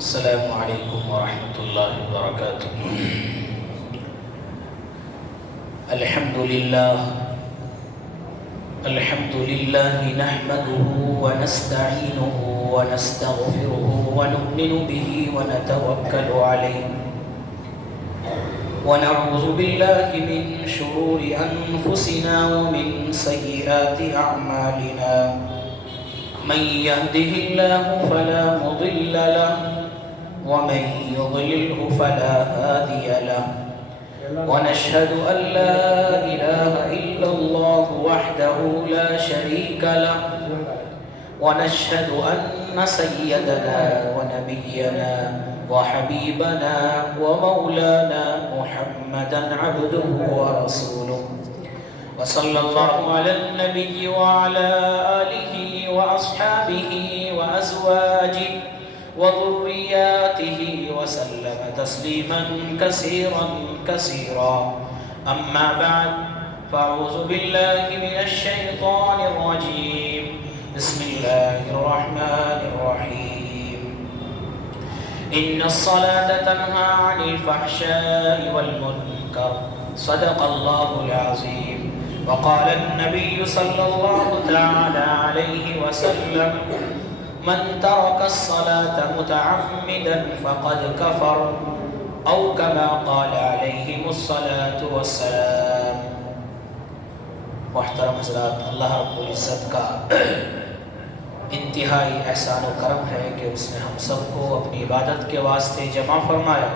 السلام علیکم ورحمۃ اللہ وبرکاتہ۔ الحمد للہ نحمده ونستعینه ونستغفره ونؤمن به ونتوکل علیہ ونعوذ باللہ من شرور انفسنا ومن سیئات اعمالنا، من يهده الله فلا مضل له ومن يضلله فلا هادي له، ونشهد أن لا إله إلا الله وحده لا شريك له، ونشهد أن سيدنا ونبينا وحبيبنا ومولانا محمدا عبده ورسوله، وصلى الله على النبي وعلى آله وأصحابه وأزواجه وذرياته وسلم تسليما كثيرا كثيرا. أما بعد، فأعوذ بالله من الشيطان الرجيم. بسم الله الرحمن الرحيم. إن الصلاة تنهى عن الفحشاء والمنكر، صدق الله العظيم. وقال النبي صلى الله تعالى عليه وسلم: من ترك الصلاة متعمدا فقد كفر، أو كما قال عليهم الصلاة والسلام. محترم حضرات، اللہ رب العزت کا انتہائی احسان و کرم ہے کہ اس نے ہم سب کو اپنی عبادت کے واسطے جمع فرمایا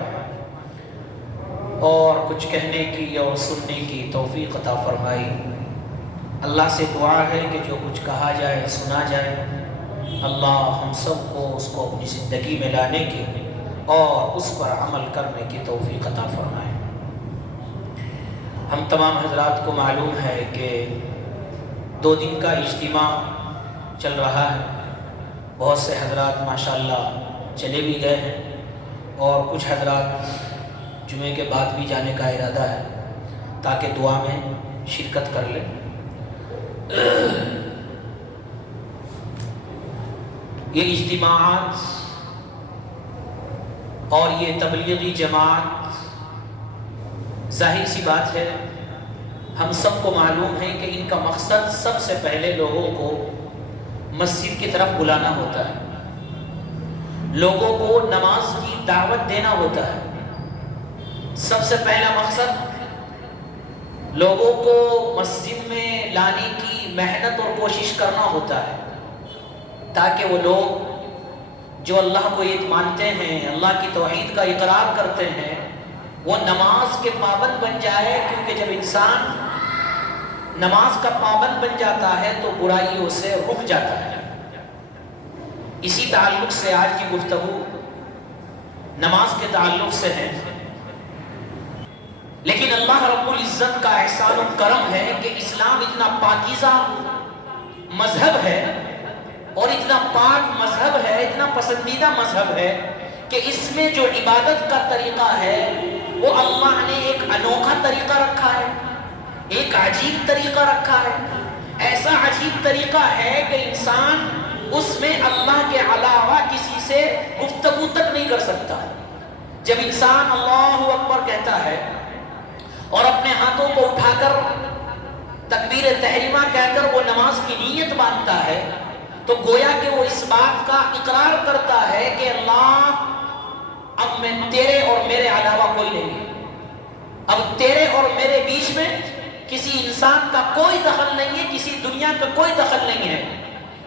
اور کچھ کہنے کی اور سننے کی توفیق عطا فرمائی۔ اللہ سے دعا ہے کہ جو کچھ کہا جائے سنا جائے، اللہ ہم سب کو اس کو اپنی زندگی میں لانے کی اور اس پر عمل کرنے کی توفیق عطا فرمائے۔ ہم تمام حضرات کو معلوم ہے کہ 2 دن کا اجتماع چل رہا ہے۔ بہت سے حضرات ماشاءاللہ چلے بھی گئے ہیں اور کچھ حضرات جمعے کے بعد بھی جانے کا ارادہ ہے تاکہ دعا میں شرکت کر لیں۔ یہ اجتماعات اور یہ تبلیغی جماعت، ظاہر سی بات ہے ہم سب کو معلوم ہے کہ ان کا مقصد سب سے پہلے لوگوں کو مسجد کی طرف بلانا ہوتا ہے، لوگوں کو نماز کی دعوت دینا ہوتا ہے۔ سب سے پہلا مقصد لوگوں کو مسجد میں لانے کی محنت اور کوشش کرنا ہوتا ہے تاکہ وہ لوگ جو اللہ کو عید مانتے ہیں، اللہ کی توحید کا اقرار کرتے ہیں، وہ نماز کے پابند بن جائے، کیونکہ جب انسان نماز کا پابند بن جاتا ہے تو برائیوں سے رک جاتا ہے۔ اسی تعلق سے آج کی گفتگو نماز کے تعلق سے ہے، لیکن اللہ رب العزت کا احسان و کرم ہے کہ اسلام اتنا پاکیزہ مذہب ہے اور اتنا پاک مذہب ہے، اتنا پسندیدہ مذہب ہے کہ اس میں جو عبادت کا طریقہ ہے وہ اللہ نے ایک انوکھا طریقہ رکھا ہے، ایک عجیب طریقہ رکھا ہے۔ ایسا عجیب طریقہ ہے کہ انسان اس میں اللہ کے علاوہ کسی سے گفتگو تک نہیں کر سکتا۔ جب انسان اللہ اکبر کہتا ہے اور اپنے ہاتھوں کو اٹھا کر تکبیر تحریمہ کہہ کر وہ نماز کی نیت باندھتا ہے تو گویا کہ وہ اس بات کا اقرار کرتا ہے کہ اللہ، اب میں تیرے اور میرے علاوہ کوئی نہیں ہے، اب تیرے اور میرے بیچ میں کسی انسان کا کوئی دخل نہیں ہے، کسی دنیا کا کوئی دخل نہیں ہے،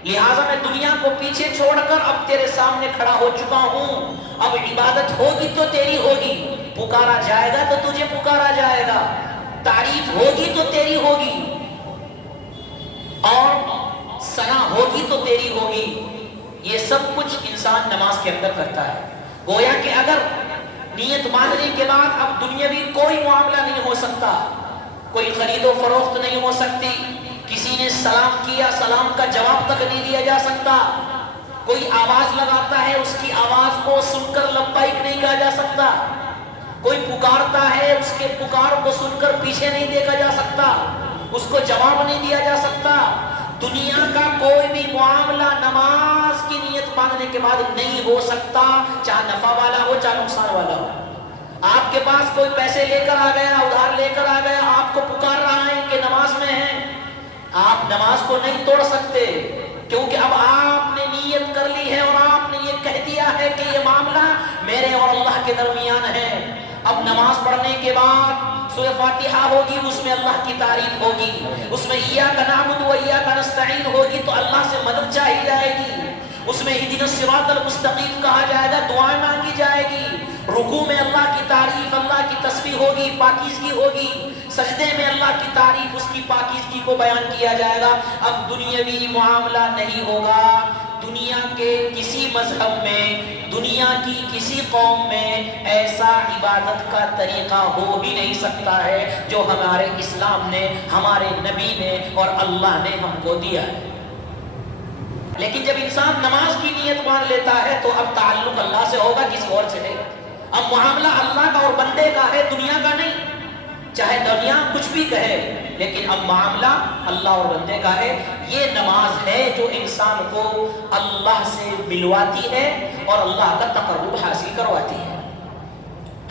لہٰذا میں دنیا کو پیچھے چھوڑ کر اب تیرے سامنے کھڑا ہو چکا ہوں، اب عبادت ہوگی تو تیری ہوگی، پکارا جائے گا تو تجھے پکارا جائے گا، تعریف ہوگی تو تیری ہوگی اور ثنا ہوگی تو تیری ہوگی۔ یہ سب کچھ انسان نماز کے اندر کرتا ہے۔ گویا کہ اگر نیت باندھنے کے بعد اب دنیاوی کوئی معاملہ نہیں ہو سکتا، کوئی خرید و فروخت نہیں ہو سکتی، کسی نے سلام کیا سلام کا جواب تک نہیں دیا جا سکتا، کوئی آواز لگاتا ہے اس کی آواز کو سن کر لبیک نہیں کہا جا سکتا، کوئی پکارتا ہے اس کے پکار کو سن کر پیچھے نہیں دیکھا جا سکتا، اس کو جواب نہیں دیا جا سکتا، دنیا کا کوئی بھی معاملہ نماز کی نیت مانگنے کے بعد نہیں ہو سکتا، چاہے نفع والا ہو چاہے نقصان والا ہو۔ آپ کے پاس کوئی پیسے لے کر آ گیا، ادھار لے کر آ گیا، آپ کو پکار رہا ہے کہ نماز میں ہے، آپ نماز کو نہیں توڑ سکتے، کیونکہ اب آپ نے نیت کر لی ہے اور آپ نے یہ کہہ دیا ہے کہ یہ معاملہ میرے اور اللہ کے درمیان ہے۔ اب نماز پڑھنے کے بعد سورہ فاتحہ ہوگی، اس میں اللہ کی تعریف ہوگی، اس میں ایاک نعبد و ایاک نستعین ہوگی تو اللہ سے مدد چاہی جائے گی، اس میں اہدنا الصراط المستقیم کہا جائے گا، دعائیں مانگی جائے گی، رکوع میں اللہ کی تعریف، اللہ کی تسبیح ہوگی، پاکیزگی ہوگی، سجدے میں اللہ کی تعریف، اس کی پاکیزگی کو بیان کیا جائے گا۔ اب دنیاوی معاملہ نہیں ہوگا۔ دنیا کے کسی مذہب میں، دنیا کی کسی قوم میں ایسا عبادت کا طریقہ ہو ہی نہیں سکتا ہے جو ہمارے اسلام نے، ہمارے نبی نے اور اللہ نے ہم کو دیا ہے۔ لیکن جب انسان نماز کی نیت مان لیتا ہے تو اب تعلق اللہ سے ہوگا، کسی اور سے نہیں۔ اب معاملہ اللہ کا اور بندے کا ہے، دنیا کا نہیں، چاہے دنیا کچھ بھی کہے، لیکن اب معاملہ اللہ اور بندے کا ہے۔ یہ نماز ہے جو انسان کو اللہ سے ملواتی ہے اور اللہ کا تقرب حاصل کرواتی ہے۔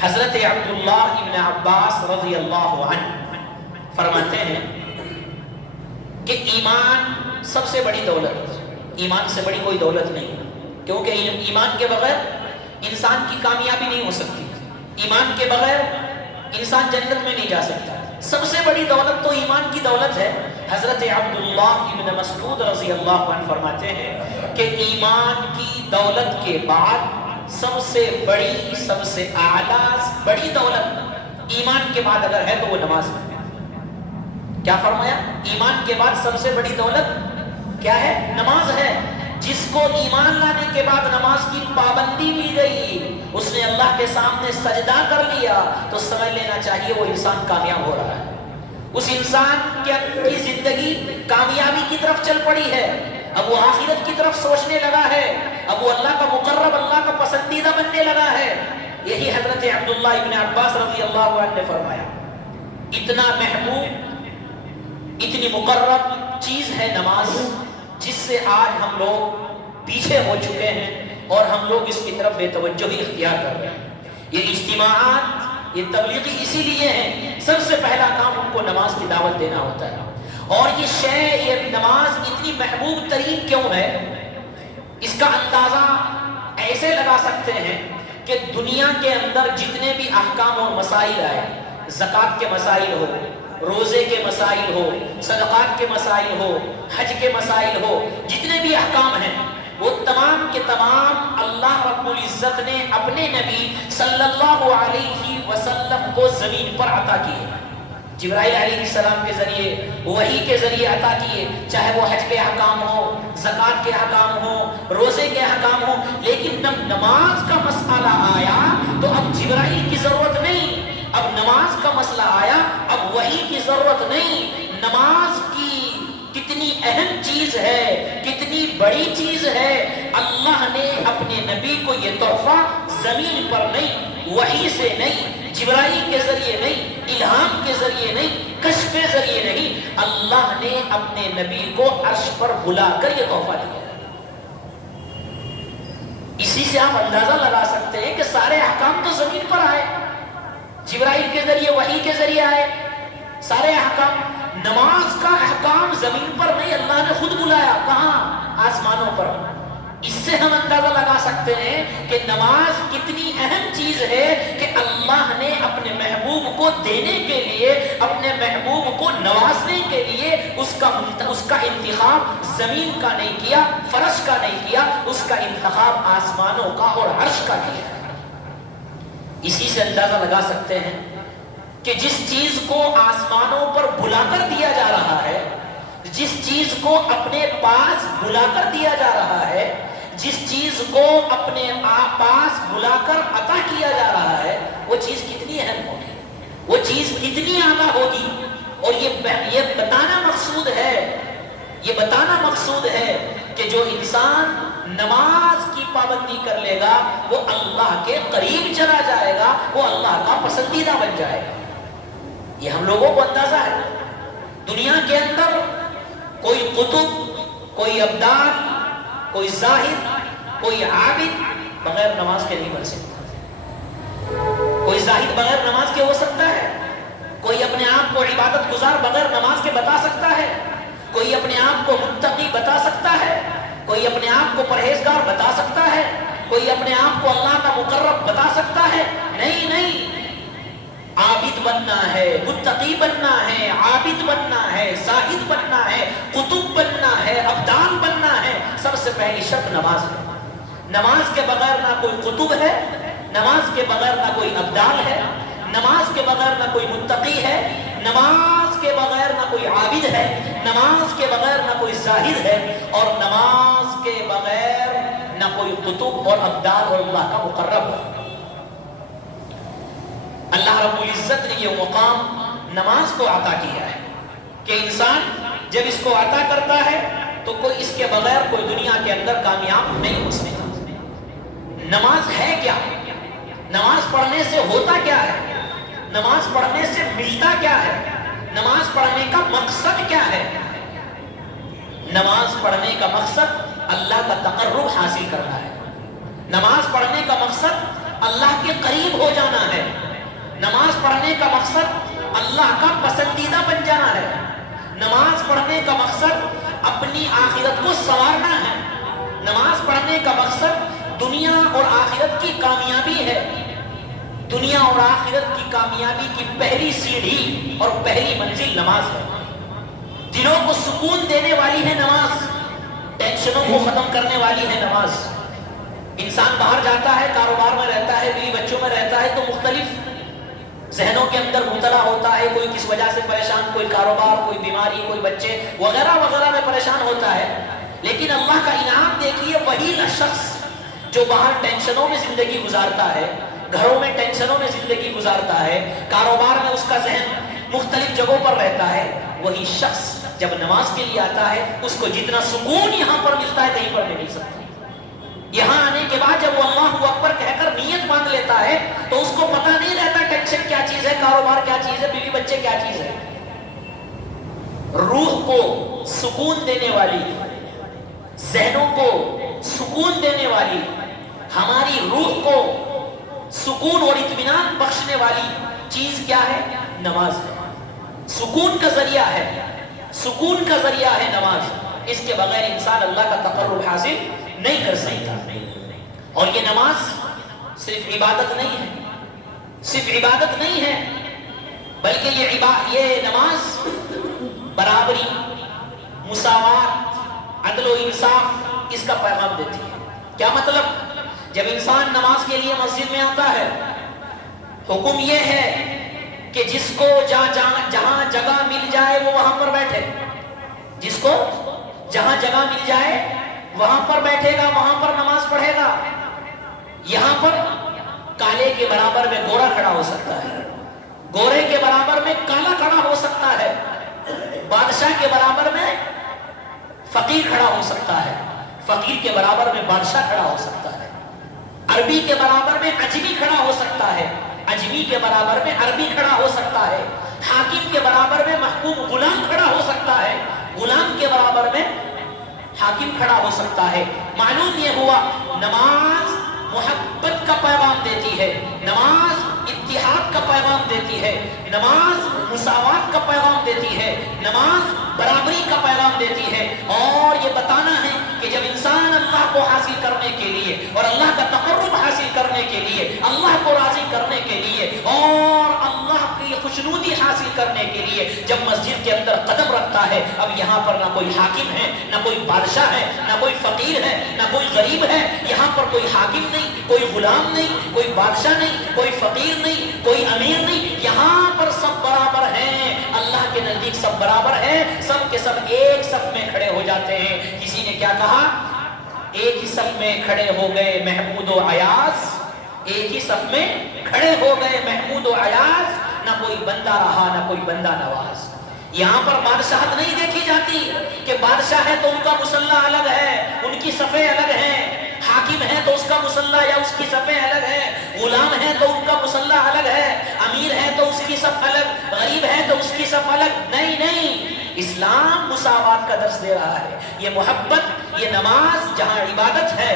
حضرت عبداللہ ابن عباس رضی اللہ عنہ فرماتے ہیں کہ ایمان سب سے بڑی دولت، ایمان سے بڑی کوئی دولت نہیں، کیونکہ ایمان کے بغیر انسان کی کامیابی نہیں ہو سکتی، ایمان کے بغیر انسان جنت میں نہیں جا سکتا۔ سب سے بڑی دولت تو ایمان کی دولت ہے۔ حضرت عبداللہ ابن مسعود رضی اللہ عنہ فرماتے ہیں کہ ایمان کی دولت کے بعد سب سے بڑی، سب سے اعلیٰ بڑی دولت ایمان کے بعد اگر ہے تو وہ نماز ہے۔ کیا فرمایا؟ ایمان کے بعد سب سے بڑی دولت کیا ہے؟ نماز ہے۔ جس کو ایمان لانے کے بعد نماز کی پابندی مل گئی، اس نے اللہ کے سامنے سجدہ کر لیا، تو سمجھ لینا چاہیے وہ انسان کامیاب ہو رہا ہے۔ اس انسان کی زندگی کامیابی کی طرف چل پڑی ہے، اب وہ آخرت کی طرف سوچنے لگا ہے، اب وہ اللہ کا مقرب، اللہ کا پسندیدہ بننے لگا ہے۔ یہی حضرت عبداللہ ابن عباس رضی اللہ عنہ نے فرمایا، اتنا محبوب، اتنی مقرب چیز ہے نماز، جس سے آج ہم لوگ پیچھے ہو چکے ہیں اور ہم لوگ اس کی طرف بے توجہی اختیار کر رہے ہیں۔ یہ اجتماعات، یہ تبلیغی اسی لیے ہیں، سب سے پہلا کام ان کو نماز کی دعوت دینا ہوتا ہے۔ اور یہ نماز اتنی محبوب ترین کیوں ہے، اس کا اندازہ ایسے لگا سکتے ہیں کہ دنیا کے اندر جتنے بھی احکام اور مسائل آئے، زکوٰۃ کے مسائل ہو، روزے کے مسائل ہو، صدقات کے مسائل ہو، حج کے مسائل ہو، جتنے بھی احکام ہیں وہ تمام کے تمام اللہ رب العزت نے اپنے نبی صلی اللہ علیہ وسلم کو زمین پر عطا کیے، جبرائیل علیہ السلام کے ذریعے، وحی کے ذریعے عطا کیے، چاہے وہ حج کے احکام ہو، زکوٰۃ کے احکام ہو، روزے کے احکام ہو۔ لیکن جب نماز کا مسئلہ آیا تو اب جبرائیل کی ضرورت نہیں، اب نماز کا مسئلہ آیا اب وحی کی ضرورت نہیں۔ نماز کی کتنی اہم چیز ہے، کتنی بڑی چیز ہے، اللہ نے اپنے نبی کو یہ تحفہ زمین پر نہیں، وحی سے نہیں، جبرائیل کے ذریعے نہیں، الہام کے ذریعے نہیں، کشف کے ذریعے نہیں، اللہ نے اپنے نبی کو عرش پر بلا کر یہ تحفہ دیا۔ اسی سے آپ اندازہ لگا سکتے ہیں کہ سارے احکام تو زمین پر آئے، جبرائیل کے ذریعے، وحی کے ذریعے آئے سارے احکام۔ نماز کا احکام زمین پر نہیں، اللہ نے خود بلایا، کہاں؟ آسمانوں پر۔ اس سے ہم اندازہ لگا سکتے ہیں کہ نماز کتنی اہم چیز ہے کہ اللہ نے اپنے محبوب کو دینے کے لیے، اپنے محبوب کو نوازنے کے لیے اس کا انتخاب زمین کا نہیں کیا، فرش کا نہیں کیا، اس کا انتخاب آسمانوں کا اور عرش کا کیا۔ اسی سے اندازہ لگا سکتے ہیں کہ جس چیز کو آسمانوں پر بلا کر دیا جا رہا ہے، جس چیز کو اپنے پاس بلا کر دیا جا رہا ہے، جس چیز کو اپنے پاس بلا کر عطا کیا جا رہا ہے، وہ چیز کتنی اہم ہوگی، وہ چیز کتنی اعلیٰ ہوگی۔ اور یہ بتانا مقصود ہے، یہ بتانا مقصود ہے کہ جو انسان نماز کی پابندی کر لے گا وہ اللہ کے قریب چلا جائے گا، وہ اللہ کا پسندیدہ بن جائے گا۔ یہ ہم لوگوں کو اندازہ ہے۔ دنیا کے اندر کوئی قطب، کوئی ابدال، کوئی زاہد، کوئی عابد بغیر نماز کے نہیں بن سکتا۔ کوئی زاہد بغیر نماز کے ہو سکتا ہے؟ کوئی اپنے آپ کو عبادت گزار بغیر نماز کے بتا سکتا ہے؟ کوئی اپنے آپ کو متقی بتا سکتا ہے؟ کوئی اپنے آپ کو پرہیزگار بتا سکتا ہے؟ کوئی اپنے آپ کو اللہ کا مقرب بتا سکتا ہے؟ نہیں نہیں، عابد بننا ہے، متقی بننا ہے، عابد بننا ہے، زاہد بننا ہے، قطب بننا ہے، ابدال بننا ہے، سب سے پہلی شرط نماز ہے۔ نماز کے بغیر نہ کوئی قطب ہے، نماز کے بغیر نہ کوئی ابدال ہے، نماز کے بغیر نہ کوئی متقی ہے، نماز کے بغیر نہ کوئی عابد ہے، نماز کے بغیر نہ کوئی زاہد ہے، اور نماز کے بغیر نہ کوئی قطب اور ابدال اور اللہ کا مقرب ہے۔ اللہ رب العزت نے یہ مقام نماز کو عطا کیا ہے کہ انسان جب اس کو عطا کرتا ہے تو کوئی اس کے بغیر کوئی دنیا کے اندر کامیاب نہیں ہو سکتا۔ نماز ہے کیا؟ نماز پڑھنے سے ہوتا کیا ہے؟ نماز پڑھنے سے ملتا کیا ہے؟ نماز پڑھنے کا مقصد کیا ہے؟ نماز پڑھنے کا مقصد اللہ کا تقرب حاصل کرنا ہے۔ نماز پڑھنے کا مقصد اللہ کے قریب ہو جانا ہے۔ نماز پڑھنے کا مقصد اللہ کا پسندیدہ بن جانا ہے۔ نماز پڑھنے کا مقصد اپنی آخرت کو سنوارنا ہے۔ نماز پڑھنے کا مقصد دنیا اور آخرت کی کامیابی ہے۔ دنیا اور آخرت کی کامیابی کی پہلی سیڑھی اور پہلی منزل نماز ہے۔ دلوں کو سکون دینے والی ہے نماز، ٹینشنوں کو ختم کرنے والی ہے نماز۔ انسان باہر جاتا ہے، کاروبار میں رہتا ہے، بیوی بچوں میں رہتا ہے تو مختلف ذہنوں کے اندر مبتلا ہوتا ہے، کوئی کس وجہ سے پریشان، کوئی کاروبار، کوئی بیماری، کوئی بچے وغیرہ وغیرہ میں پریشان ہوتا ہے۔ لیکن اللہ کا انعام دیکھیے، وہی شخص جو باہر ٹینشنوں میں زندگی گزارتا ہے، گھروں میں ٹینشنوں میں زندگی گزارتا ہے، کاروبار میں اس کا ذہن مختلف جگہوں پر رہتا ہے، وہی شخص جب نماز کے لیے آتا ہے اس کو جتنا سکون یہاں پر ملتا ہے کہیں پر نہیں مل سکتا۔ یہاں آنے کے بعد جب وہ اللہ اکبر کہہ کر نیت باندھ لیتا ہے تو اس کو پتہ نہیں رہتا ٹینشن کیا چیز ہے، کاروبار کیا چیز ہے، بیوی بچے کیا چیز ہے۔ روح کو سکون دینے والی، ذہنوں کو سکون دینے والی، ہماری روح کو سکون اور اطمینان بخشنے والی چیز کیا ہے؟ نماز ہے۔ سکون کا ذریعہ ہے، سکون کا ذریعہ ہے نماز۔ اس کے بغیر انسان اللہ کا تقرب حاصل نہیں کر سکتا۔ اور یہ نماز صرف عبادت نہیں ہے، صرف عبادت نہیں ہے، بلکہ یہ نماز برابری، مساوات، عدل و انصاف اس کا پیغام دیتی ہے۔ کیا مطلب؟ جب انسان نماز کے لیے مسجد میں آتا ہے، حکم یہ ہے کہ جس کو جہاں جگہ مل جائے وہ وہاں پر بیٹھے، جس کو جہاں جگہ مل جائے وہاں پر بیٹھے گا، وہاں پر نماز پڑھے گا۔ یہاں پر کالے کے برابر میں گورا کھڑا ہو سکتا ہے، گورے کے برابر میں کالا کھڑا ہو سکتا ہے، بادشاہ کے برابر میں فقیر کھڑا ہو سکتا ہے، فقیر کے برابر میں بادشاہ کھڑا ہو سکتا ہے، عربی کے برابر میں عجمی کھڑا ہو سکتا ہے، عجمی کے برابر میں عربی کھڑا ہو سکتا ہے، حاکم کے برابر میں محکوم غلام کھڑا ہو سکتا ہے، غلام کے برابر میں حاکم کھڑا ہو سکتا ہے۔ معلوم یہ ہوا نماز محبت کا پیغام دیتی ہے، نماز اتحاد کا پیغام دیتی ہے، نماز مساوات کا پیغام دیتی ہے، نماز برابری کا پیغام دیتی ہے، اور یہ بتانا ہے کہ جب انسان اللہ کو حاصل کرنے کے لیے اور اللہ کا تقرب حاصل کرنے کے لیے، اللہ کو راضی کرنے کے لیے اور اللہ کی خوشنودی حاصل کرنے کے لیے جب مسجد کے اندر قدم رکھتا ہے، اب یہاں پر نہ کوئی حاکم ہے، نہ کوئی بادشاہ ہے، نہ کوئی فقیر ہے، نہ کوئی غریب ہے، یہاں پر کوئی حاکم نہیں، کوئی غلام نہیں، کوئی بادشاہ نہیں، کوئی فقیر نہیں، کوئی امیر نہیں، یہاں پر سب برابر ہیں، اللہ کے نزدیک سب برابر ہیں، سب کے سب ایک صف میں کھڑے ہو جاتے ہیں۔ کسی نے کیا کہا؟ ایک ہی صف میں کھڑے ہو گئے محمود و عیاض، ایک ہی صف میں کھڑے ہو گئے محمود و عیاض، نہ کوئی بندہ رہا نہ کوئی بندہ نواز۔ یہاں پر بادشاہت نہیں دیکھی جاتی کہ بادشاہ ہے تو ان کا مسلح الگ ہے، ان کی صفیں الگ ہیں، حاکم ہے تو اس کا مسلح یا اس کی صفیں الگ ہے، غلام ہے تو ان کا مسلح الگ ہے، امیر ہے تو اس کی صف الگ، غریب ہے تو اس کی صف الگ، نہیں نہیں، اسلام مساوات کا درس دے رہا ہے۔ یہ محبت، یہ نماز جہاں عبادت ہے،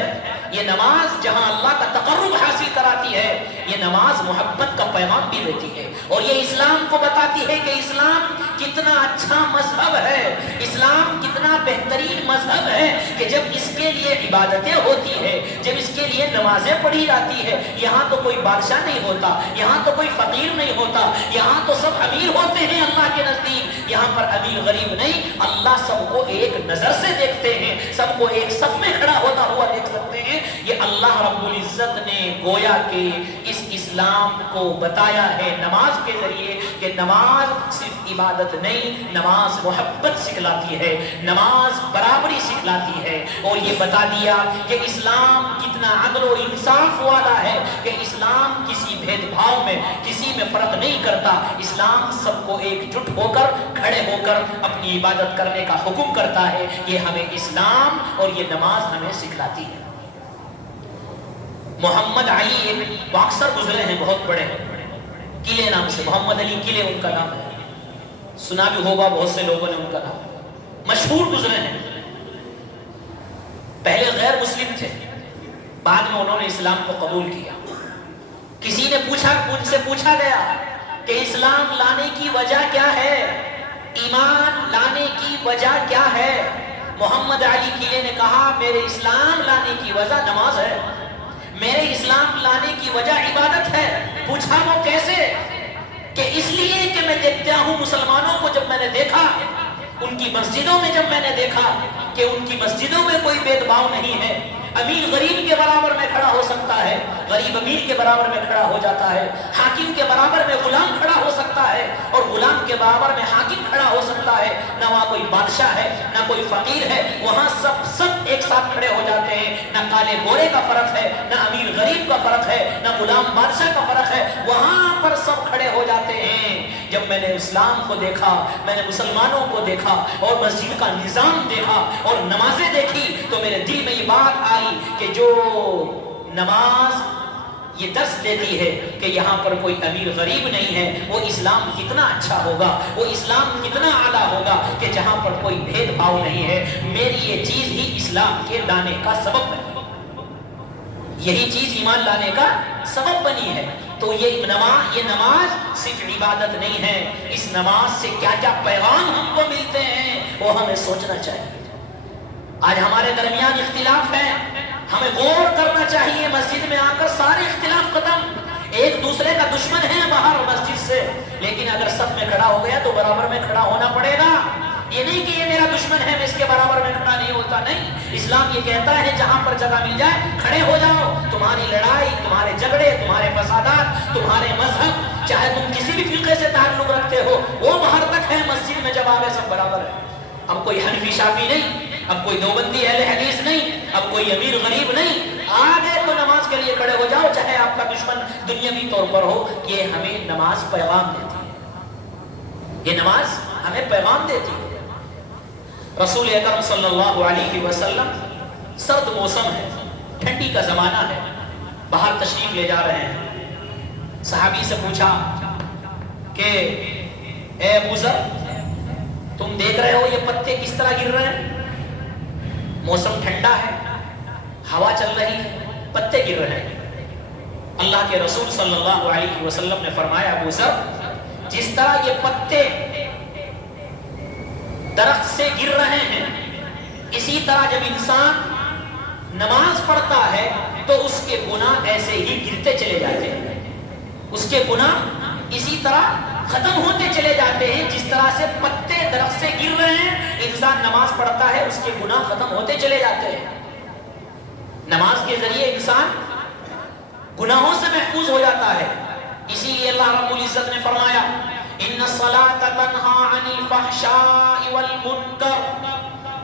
یہ نماز جہاں اللہ کا تقرب حاصل کراتی ہے، یہ نماز محبت کا پیغام بھی دیتی ہے، اور یہ اسلام کو بتاتی ہے کہ اسلام کتنا اچھا مذہب ہے، اسلام کتنا بہترین مذہب ہے کہ جب اس کے لیے عبادتیں ہوتی ہے، جب اس کے لیے نمازیں پڑھی جاتی ہے، یہاں تو کوئی بادشاہ نہیں ہوتا، یہاں تو کوئی فقیر نہیں ہوتا، یہاں تو سب امیر ہوتے ہیں اللہ کے نزدیک، یہاں پر امیر غریب نہیں، اللہ سب کو ایک نظر سے دیکھتے ہیں، سب کو ایک صف میں کھڑا ہوتا ہوا دیکھ سکتے ہیں۔ یہ اللہ رب العزت نے گویا کہ اس اسلام کو بتایا ہے نماز کے ذریعے کہ نماز صرف عبادت نہیں، نماز محبت سکھلاتی ہے، نماز برابری سکھلاتی ہے، اور یہ بتا دیا کہ اسلام کتنا عدل و انصاف والا ہے کہ اسلام کسی بھید بھاؤ میں، کسی میں فرق نہیں کرتا، اسلام سب کو ایک جٹ ہو کر، کھڑے ہو کر اپنی عبادت کرنے کا حکم کرتا ہے۔ یہ ہمیں اسلام اور یہ نماز ہمیں سکھلاتی ہے۔ محمد علی ایک باکسر گزرے ہیں بہت بڑے، قلعے نام سے، محمد علی قلعے ان کا نام ہے، سنا بھی ہوگا بہت سے لوگوں نے ان کا نام، مشہور گزرے ہیں، پہلے غیر مسلم تھے، بعد میں انہوں نے اسلام کو قبول کیا۔ کسی نے پوچھا، ان سے پوچھا گیا کہ اسلام لانے کی وجہ کیا ہے، ایمان لانے کی وجہ کیا ہے؟ محمد علی قلعے نے کہا میرے اسلام لانے کی وجہ نماز ہے، میرے اسلام لانے کی وجہ عبادت ہے۔ پوچھا وہ کیسے؟ کہ اس لیے کہ میں دیکھتا ہوں مسلمانوں کو، جب میں نے دیکھا ان کی مسجدوں میں، جب میں نے دیکھا کہ ان کی مسجدوں میں کوئی بھید بھاؤ نہیں ہے، امیر غریب کے برابر میں کھڑا ہو سکتا ہے، غریب امیر کے برابر میں کھڑا ہو جاتا ہے، حاکم کے برابر میں غلام کھڑا ہو سکتا ہے، اور غلام کے برابر میں حاکم کھڑا ہو سکتا ہے، نہ وہاں کوئی بادشاہ ہے نہ کوئی فقیر ہے، وہاں سب ایک ساتھ کھڑے ہو جاتے ہیں، نہ کالے گورے کا فرق ہے، نہ امیر غریب کا فرق ہے، نہ غلام بادشاہ کا فرق ہے، وہاں پر سب کھڑے ہو جاتے ہیں۔ جب میں نے اسلام کو دیکھا، میں نے مسلمانوں کو دیکھا اور مسجد کا نظام دیکھا اور نمازیں دیکھی، تو میرے دل میں یہ بات آئی کہ جو نماز یہ درس دیتی ہے کہ یہاں پر کوئی امیر غریب نہیں ہے، وہ اسلام کتنا اچھا ہوگا، وہ اسلام کتنا اعلیٰ ہوگا کہ جہاں پر کوئی بھید بھاؤ نہیں ہے۔ میری یہ چیز ہی اسلام کے لانے کا سبب ہے، یہی چیز ایمان لانے کا سبب بنی ہے۔ تو یہ نماز صرف عبادت نہیں ہے، اس نماز سے کیا کیا پیغام ہم کو ملتے ہیں وہ ہمیں سوچنا چاہیے۔ آج ہمارے درمیان اختلاف ہے، ہمیں غور کرنا چاہیے، مسجد میں آ کر سارے اختلاف ختم، ایک دوسرے کا دشمن ہے باہر مسجد سے، لیکن اگر سب میں کھڑا ہو گیا تو برابر میں کھڑا ہونا پڑے گا۔ یہ نہیں کہ یہ میرا دشمن ہے میں اس کے برابر میں کھڑا نہیں ہوتا، نہیں، اسلام یہ کہتا ہے جہاں پر جگہ مل جائے کھڑے ہو جاؤ، تمہاری لڑائی، تمہارے جھگڑے، تمہارے فسادات، تمہارے مذہب، چاہے تم کسی بھی فرقے سے تعلق رکھتے ہو، وہ باہر تک ہے، مسجد میں جب آگے سب برابر ہے۔ اب کوئی حنفی شافی نہیں، اب کوئی دیوبندی اہل حدیث نہیں، اب کوئی امیر غریب نہیں، آگے تو نماز کے لیے کھڑے ہو جاؤ، چاہے آپ کا دشمن دنیاوی طور پر ہو۔ یہ ہمیں نماز پیغام دیتی ہے، یہ نماز ہمیں پیغام دیتی ہے۔ رسول اکرم صلی اللہ علیہ وسلم، سرد موسم ہے، ٹھنڈی کا زمانہ ہے، باہر تشریف لے جا رہے ہیں، صحابی سے پوچھا کہ اے ابو ذر، تم دیکھ رہے ہو یہ پتے کس طرح گر رہے ہیں؟ موسم ٹھنڈا ہے، ہوا چل رہی ہے، پتے گر رہے ہیں۔ اللہ کے رسول صلی اللہ علیہ وسلم نے فرمایا ابو ذر، جس طرح یہ پتے درخت سے گر رہے ہیں، اسی طرح جب انسان نماز پڑھتا ہے تو اس کے گناہ ایسے ہی گرتے چلے جاتے ہیں، اس کے گناہ اسی طرح ختم ہوتے چلے جاتے ہیں، جس طرح سے پتے درخت سے گر رہے ہیں، انسان نماز پڑھتا ہے اس کے گناہ ختم ہوتے چلے جاتے ہیں۔ نماز کے ذریعے انسان گناہوں سے محفوظ ہو جاتا ہے، اسی لیے اللہ رب العزت نے فرمایا ان الصلاۃ تنہی عن الفحشاء والمنکر،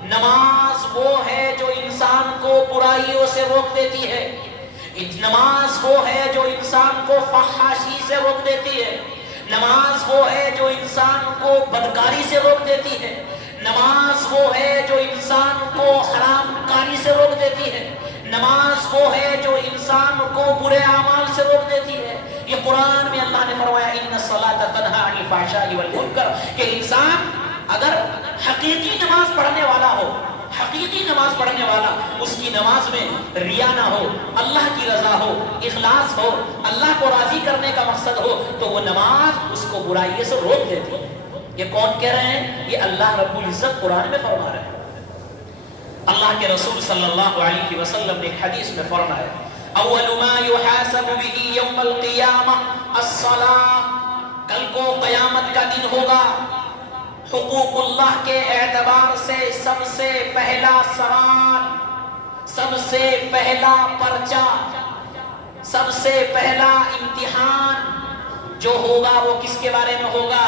نماز وہ ہے جو انسان کو برائیوں سے روک دیتی ہے، نماز وہ ہے جو انسان کو فحاشی سے روک دیتی ہے، نماز وہ ہے جو انسان کو بدکاری سے روک دیتی ہے، نماز وہ ہے جو انسان کو حرام کاری سے روک دیتی ہے، نماز وہ ہے جو انسان کو برے اعمال سے روک دیتی ہے۔ یہ قرآن میں اللہ نے فرمایا ان الصلاۃ تنہی عن الفحشاء والمنکر کہ انسان اگر حقیقی نماز پڑھنے والا ہو، حقیقی نماز پڑھنے والا، اس کی نماز میں ریا نہ ہو، اللہ کی رضا ہو، اخلاص ہو، اللہ کو راضی کرنے کا مقصد ہو، تو وہ نماز اس کو برائیوں سے روک دیتی ہے۔ یہ کون کہہ رہے ہیں؟ یہ اللہ رب العزت قرآن میں فرما رہے ہیں۔ اللہ کے رسول صلی اللہ علیہ وسلم نے ایک حدیث میں فرمایا اول ما يحاسب به يوم القیامہ الصلاۃ، کل کو قیامت کا دن ہوگا، حقوق اللہ کے اعتبار سے سب سے پہلا سوال، سب سے پہلا پرچہ، سب سے پہلا امتحان جو ہوگا وہ کس کے بارے میں ہوگا؟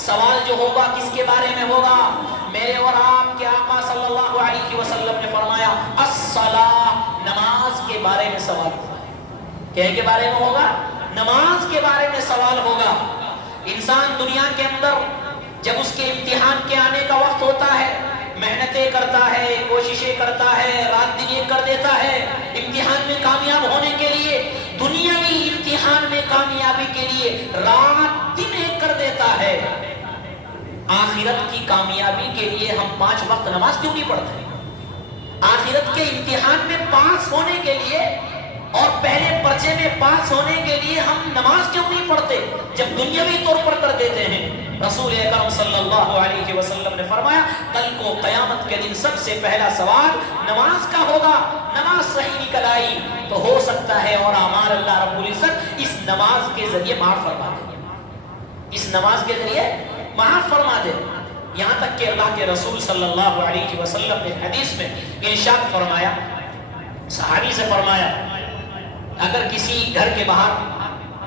سوال جو ہوگا کس کے بارے میں ہوگا؟ میرے اور آپ کے آقا صلی اللہ علیہ وسلم نے فرمایا الصلاۃ، نماز کے بارے میں سوال ہوگا۔ کیا کے بارے میں ہوگا؟ نماز کے بارے میں سوال ہوگا۔ انسان دنیا کے اندر جب اس کے امتحان کے آنے کا وقت ہوتا ہے، محنتیں کرتا ہے، کوششیں کرتا ہے، رات دن ایک کر دیتا ہے امتحان میں کامیاب ہونے کے لیے، دنیاوی امتحان میں کامیابی کے لیے رات دن ایک کر دیتا ہے۔ آخرت کی کامیابی کے لیے ہم 5 وقت نماز کیوں نہیں پڑھتے؟ آخرت کے امتحان میں پاس ہونے کے لیے اور پہلے پرچے میں پاس ہونے کے لیے ہم نماز کیوں نہیں پڑھتے جب دنیاوی طور پر کر دیتے ہیں؟ رسول اکرم صلی اللہ علیہ وسلم نے فرمایا کل کو قیامت کے دن سب سے پہلا سوال نماز کا ہوگا۔ نماز صحیح نکل آئی تو ہو سکتا ہے اور اعمال اللہ رب العزت اس نماز کے ذریعے معاف فرما دے، اس نماز کے ذریعے معاف فرما دے۔ یہاں تک کہ اللہ کے رسول صلی اللہ علیہ وسلم نے حدیث میں ارشاد فرمایا، صحابی سے فرمایا اگر کسی گھر کے باہر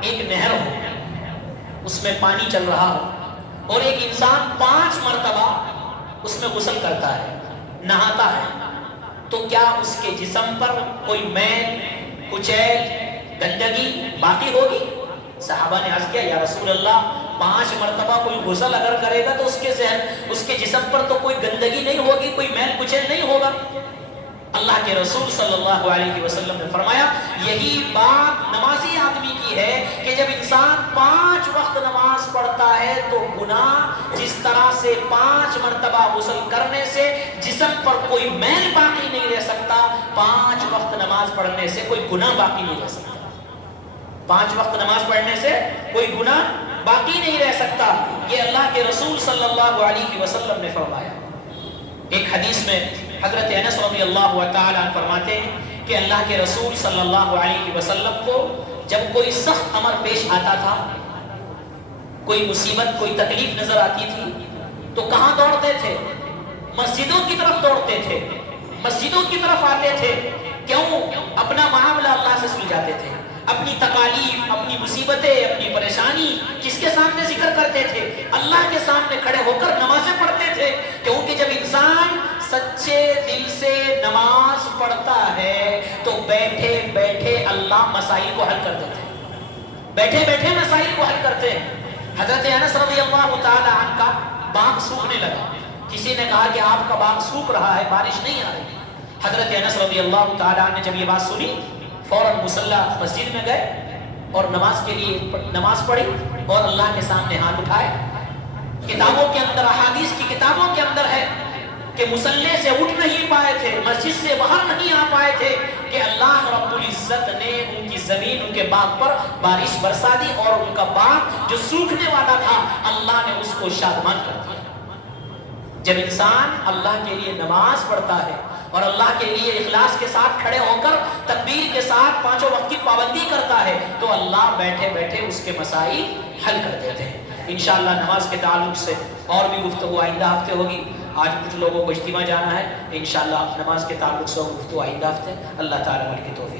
ایک نہر ہو، اس میں پانی چل رہا ہو اور ایک انسان 5 مرتبہ اس میں غسل کرتا ہے، نہاتا ہے، تو کیا اس کے جسم پر کوئی میل، کچیل، گندگی باقی ہوگی؟ صحابہ نے عرض کیا یا رسول اللہ 5 مرتبہ کوئی غسل اگر کرے گا تو اس کے جسم پر تو کوئی گندگی نہیں ہوگی، کوئی میل کچیل نہیں ہوگا۔ اللہ کے رسول صلی اللہ علیہ وسلم نے فرمایا یہی بات نمازی آدمی کی ہے کہ جب انسان 5 وقت نماز پڑھتا ہے تو گناہ جس طرح سے 5 مرتبہ غسل کرنے سے جسم پر کوئی میل باقی نہیں رہ سکتا، 5 وقت نماز پڑھنے سے کوئی گناہ باقی نہیں رہ سکتا، 5 وقت نماز پڑھنے سے کوئی گناہ باقی نہیں رہ سکتا۔ یہ اللہ کے رسول صلی اللہ علیہ وسلم نے فرمایا۔ ایک حدیث میں حضرت انس رضی اللہ تعالیٰ عنہ فرماتے ہیں کہ اللہ کے رسول صلی اللہ علیہ وسلم کو جب کوئی سخت امر پیش آتا تھا، کوئی مصیبت، کوئی تکلیف نظر آتی تھی تو کہاں دوڑتے تھے؟ مسجدوں کی طرف دوڑتے تھے، مسجدوں کی طرف آتے تھے۔ کیوں؟ اپنا معاملہ اللہ سے سلجھاتے تھے، اپنی تکالیف، اپنی مصیبتیں، اپنی پریشانی کس کے سامنے ذکر کرتے تھے؟ اللہ کے سامنے کھڑے ہو کر نمازیں پڑھتے تھے، کیونکہ جب انسان سچے دل سے نماز پڑھتا ہے تو بیٹھے بیٹھے اللہ مسائل کو حل کر دیتے ہیں، بیٹھے بیٹھے مسائل کو حل کرتے ہیں۔ حضرت انس رضی اللہ تعالی عنہ کا باغ سوکھنے لگا، کسی نے کہا کہ آپ کا باغ سوکھ رہا ہے، بارش نہیں آ رہی۔ حضرت انس رضی اللہ تعالی عنہ نے جب یہ بات سنی فوراً مصلی مسجد میں گئے اور نماز کے لیے نماز پڑھی اور اللہ کے سامنے ہاتھ اٹھائے۔ کتابوں کے اندر، احادیث کی کتابوں کے اندر ہے کہ مصلی سے اٹھ نہیں پائے تھے، مسجد سے باہر نہیں آ پائے تھے کہ اللہ رب العزت نے ان کی زمین، ان کے باغ پر بارش برسا دی اور ان کا باغ جو سوکھنے والا تھا اللہ نے اس کو شادمان کر دیا۔ جب انسان اللہ کے لیے نماز پڑھتا ہے اور اللہ کے لیے اخلاص کے ساتھ کھڑے ہو کر تکبیر کے ساتھ 5 وقت کی پابندی کرتا ہے تو اللہ بیٹھے بیٹھے اس کے مسائل حل کر دیتے ہیں۔ انشاءاللہ نماز کے تعلق سے اور بھی گفتگو آئندہ ہفتے ہوگی۔ آج کچھ لوگوں کو اجتماع جانا ہے، انشاءاللہ نماز کے تعلق سے گفتگو آئندہ ہفتے۔ اللہ تعالیٰ کی توفیق۔